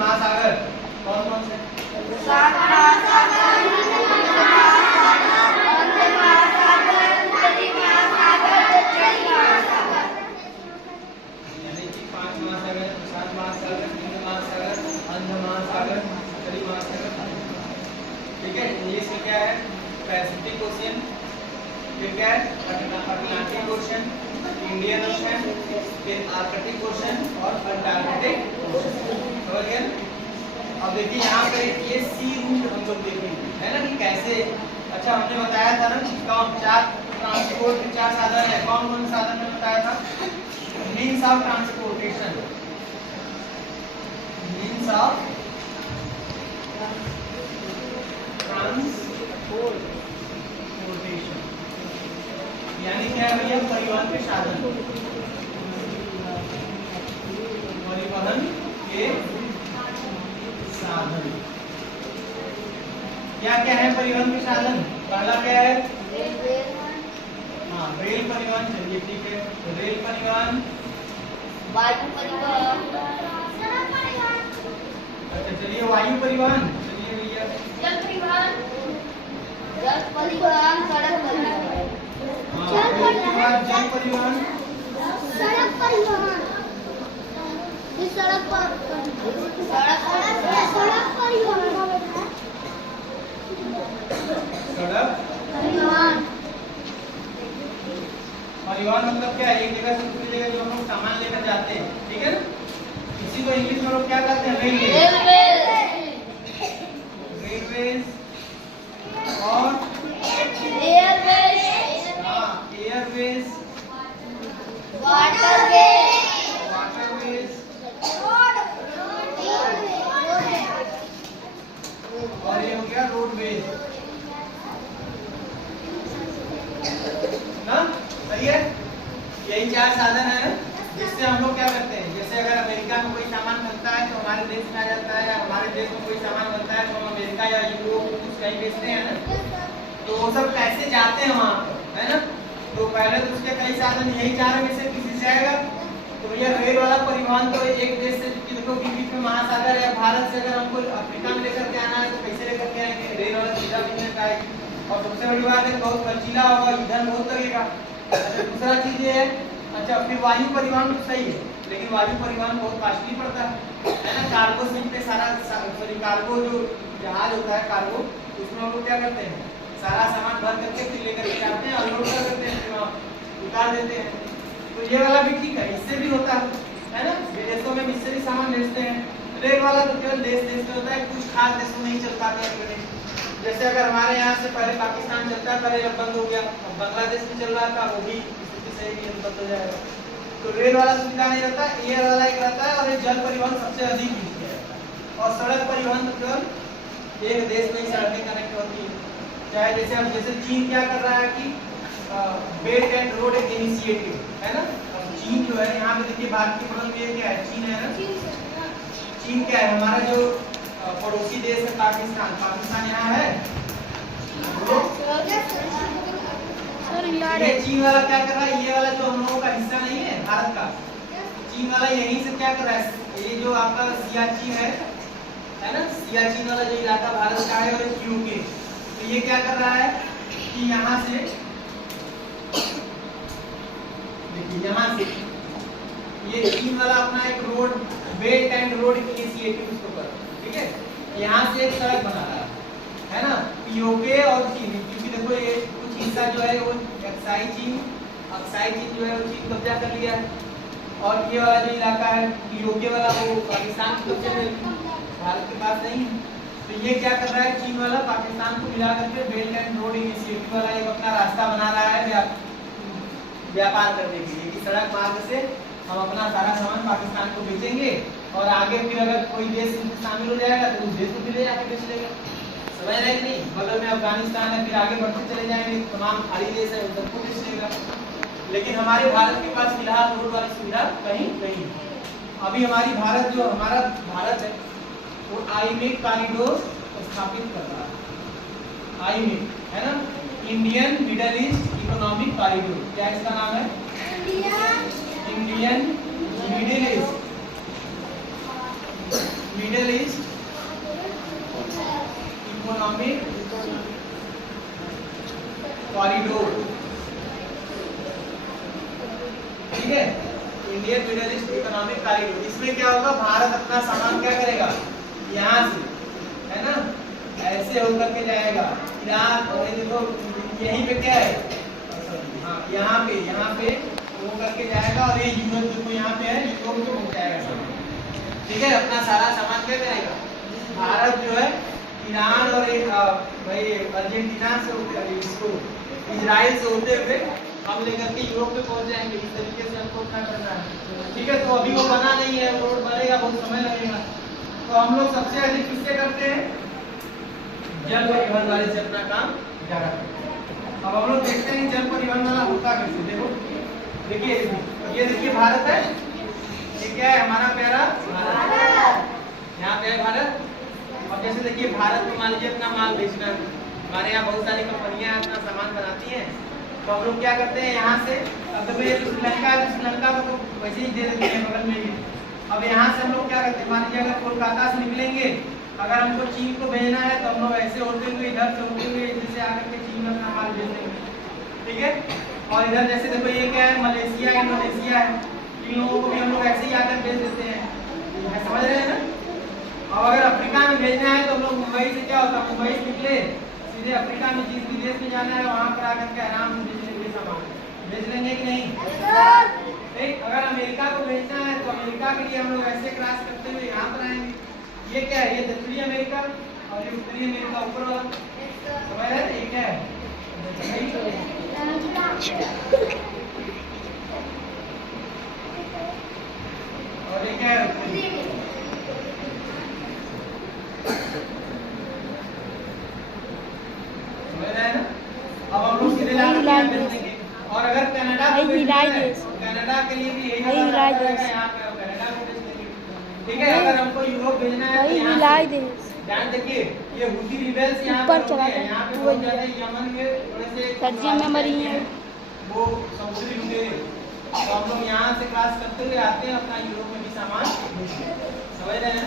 महासागर कौन कौन से? सात महासागर, यानी कि 5 महासागर, 7 महासागर, हिंद महासागर, अंध महासागर, उत्तरी महासागर। ठीक है, इंग्लिश में क्या है? पैसिफिक ओशियन, फिर क्या है? अटलांटिक ओशन, इंडियन ओशन, फिर आर्कटिक ओशन और अंटार्कटिक ओशन। समझ गए? अब देखिए यहाँ पर ये सी रूट हम लोग देखेंगे, है ना, कि कैसे। अच्छा, हमने बताया था ना कि कौन 4 ट्रांसपोर्ट के 4 साधन है। कौन कौन साधन में बताया था? Means of transportation, means of transportation, यानी क्या है भैया? परिवहन के साधन, परिवहन के साधन। क्या क्या है परिवहन के साधन? पहला क्या है? हाँ, रेल परिवहन। चलिए ठीक है, रेल परिवहन, वायु परिवहन, अच्छा चलिए वायु परिवहन, चलिए भैया जल परिवहन, जल परिवहन, सड़क परिवहन, हाँ, जल परिवहन, सड़क परिवहन, सड़क परिवहन, सड़क परिवहन मतलब क्या है? एक जगह से दूसरी जगह जो हम लोग सामान लेकर जाते हैं, ठीक है ना, इसी को इंग्लिश में लोग क्या कहते हैं? रेलवे, रेलवेज और हाँ, एयरवेज, वाटरवेज और ये हो गया रोडवेज ना। सही है, यही 4 साधन है ना, जिससे हम लोग क्या करते हैं? जैसे अगर अमेरिका में कोई सामान बनता है तो हमारे देश में आ जाता है, या हमारे देश में कोई सामान बनता है तो हम अमेरिका या यूरोप कुछ कहीं बेचते हैं ना, तो वो सब कैसे जाते हैं वहाँ पर, है ना। तो पहले तो उसके कई साधन, यही 4 में से किसी से आएगा। तो भैया रेल वाला परिवहन तो एक देश से, देखो बीच में महासागर या भारत से अगर हमको अफ्रीका में लेकर के आना है तो कैसे लेकर के आएंगे? रेल वाला सुविधा मिलने का है। और सबसे बड़ी बात है, बहुत खर्चीला होगा, ईंधन बहुत लगेगा। अच्छा, दूसरा चीज ये है, अच्छा फिर वायु परिवहन तो सही है, लेकिन वायु परिवहन बहुत कॉस्टली पड़ता है ना। कार्गो शिप पे सारा, सॉरी कार्गो जो जहाज होता है कार्गो, उसमें हम लोग क्या करते हैं? सारा सामान भर करके फिर लेकर के जाते हैं और लोड कर देते हैं, फिर वहाँ उतार देते हैं। तो ये वाला भी ठीक है, इससे भी होता है ना, विदेशों में इससे भी सामान भेजते हैं। रेल वाला तो केवल देश देश में होता है, कुछ खास देशों में ही चल पाते हैं। जैसे अगर हमारे यहाँ से पहले पाकिस्तान चलता है, पहले अब बंद हो गया, अब बांग्लादेश में चल रहा था, वो भी स्थिति सही भी बंद हो जाएगा। तो रेल वाला सुविधा नहीं रहता, एयर वाला एक रहता है, और ये जल परिवहन सबसे अधिक यूज किया जाता है। और सड़क परिवहन तो केवल एक देश में ही सड़कें कनेक्ट होती है। चाहे जैसे अब जैसे चीन क्या कर रहा है कि बेल्ट एंड रोड इनिशिएटिव, है ना। अब चीन जो है, यहाँ पे देखिए भारत के बगल में क्या है? चीन है ना। चीन क्या है? हमारा जो पड़ोसी देश है पाकिस्तान, पाकिस्तान यहाँ है। ये चीन वाला क्या कर रहा है? ये वाला जो हम लोगों का हिस्सा नहीं है भारत का, चीन वाला यहीं से क्या कर रहा है? ये जो आपका सियाचिन है ना, सियाचिन वाला जो इलाका भारत का है, और यूके, तो ये क्या कर रहा है कि यहाँ से देखिए, यहाँ से ये चीन वाला अपना एक road, belt and road initiative उसको कर, ठीक है, यहाँ से एक सड़क बना रहा है ना, यूके और चीन। क्योंकि देखो ये कुछ हिस्सा जो है वो अक्साई चीन जो है वो चीन कब्जा कर लिया है, और ये वाला जो इलाका है यूके वाला वो पाकिस्तान के कब्जे में, भारत के पास नहीं है। तो ये क्या कर रहा है? चीन वाला पाकिस्तान को मिला करके बेल्ट एंड रोड इनिशिएटिव वाला एक अपना रास्ता बना रहा है व्यापार करने के लिए, कि सड़क मार्ग से हम अपना सारा सामान पाकिस्तान को बेचेंगे, और आगे फिर अगर कोई देश शामिल हो जाएगा तो उस देश को भी ले जाके बेच लेगा। समझ रहे हैं नहीं? बगल में अफगानिस्तान है, फिर आगे बढ़ते चले जाएंगे, तमाम खाड़ी देश है, उधर को बेच लेगा। लेकिन हमारे भारत के पास फिलहाल रोड वाली सुविधा कहीं नहीं है। अभी हमारा भारत है वो आईमेक कॉरिडोर स्थापित कर रहा है। आईमेक है ना, Indian middle east economic corridor. क्या इसका नाम है? Indian middle east middle east economic corridor, ठीक है, Indian middle east economic corridor. इसमें क्या होगा, भारत अपना सामान क्या करेगा, यहाँ से, है ना, ऐसे होकर के जाएगा ईरान, और देखो यहीं पे क्या है, हाँ यहाँ पे वो करके जाएगा, और ये यूरोप देखो यहाँ पे है, यूरोप में पहुंच जाएगा सामान, ठीक है। अपना सारा सामान क्या करेगा, भारत जो है ईरान और भाई अर्जेंटीना से होते, इसको इजराइल से होते हुए हम लेकर के यूरोप में पहुंच जाएंगे। इस तरीके से हमको क्या करना है, ठीक है। तो अभी वो बना नहीं है, रोड बनेगा, बहुत समय लगेगा। तो हम लोग सबसे अधिक किससे करते हैं, जल परिवहन वाले से अपना काम ज्यादा करते हैं। अब हम लोग देखते हैं जल परिवहन वाला होता कैसे। देखो देखिए, ये देखिए भारत है, ये क्या है हमारा प्यारा भारत, यहाँ पे है भारत। अब जैसे देखिए भारत में मान लीजिए अपना माल बेचना है, हमारे यहाँ बहुत सारी कंपनियां अपना सामान बनाती हैं, तो हम लोग क्या करते हैं यहाँ से, अब तो श्रीलंका है, श्रीलंका को तो वैसे ही दे देते हैं बगल में ही। अब यहाँ से हम लोग क्या करते हैं, मान लीजिए अगर कोलकाता से निकलेंगे, अगर हमको चीन को भेजना है तो हम लोग ऐसे होते हुए इधर से होते हुए इधर से आकर के चीन में अपना माल भेज देंगे, ठीक है। और इधर जैसे देखो ये क्या है, मलेशिया इंडोनेशिया है, इन लोगों को भी हम लोग ऐसे ही आकर भेज देते हैं, समझ रहे हैं ना। और अगर अफ्रीका में भेजना है तो हम लोग मुंबई से क्या होता है, मुंबई से निकले सीधे अफ्रीका में, जिस विदेश में जाना है वहाँ पर आकर के आराम से भेज लेंगे सामान, भेज लेंगे कि नहीं। ठीक, अगर अमेरिका को भेजना है तो अमेरिका के लिए हम लोग ऐसे क्रॉस करते हुए यहाँ पर आएंगे। ये क्या है, ये दक्षिणी अमेरिका और ये उत्तरी अमेरिका ऊपर वाला, समझ रहे हैं, ये क्या है, और ये क्या है, अब हम लोग सीधे जाएंगे। और अगर कनाडा को भेजना है, कनाडा के लिए भी यही रहेगा, यहाँ पे कनाडा को भेज देंगे, ठीक है। अगर हमको यूरोप भेजना है तो यहाँ से ध्यान देखिए, ये हुती रिबेल्स यहाँ पे होते हैं, यहाँ पे बहुत ज्यादा यमन के थोड़े से सर्जियन में मरी हैं, वो समुद्री होंगे, तो हम लोग यहाँ से क्रॉस करते हुए आते हैं, अपना यूरोप में भी सामान समझ रहे हैं।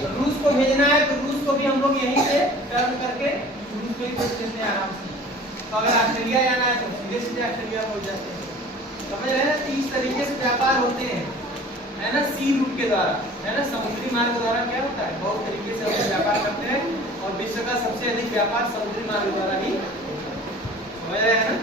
तो रूस को भेजना है तो रूस को भी हम लोग यहीं से टर्न करके रूस में भेज देते हैं आराम से। तो अगर ऑस्ट्रेलिया जाना है तो सीधे सीधे ऑस्ट्रेलिया पहुंच जाते हैं, समझ रहे हैं। तो इस तरीके से व्यापार होते हैं, है ना, सी रूट के द्वारा, है ना, समुद्री मार्ग द्वारा क्या होता है, बहुत तरीके से हम व्यापार करते हैं, और विश्व का सबसे अधिक व्यापार समुद्री मार्ग द्वारा ही, समझ रहे हैं ना।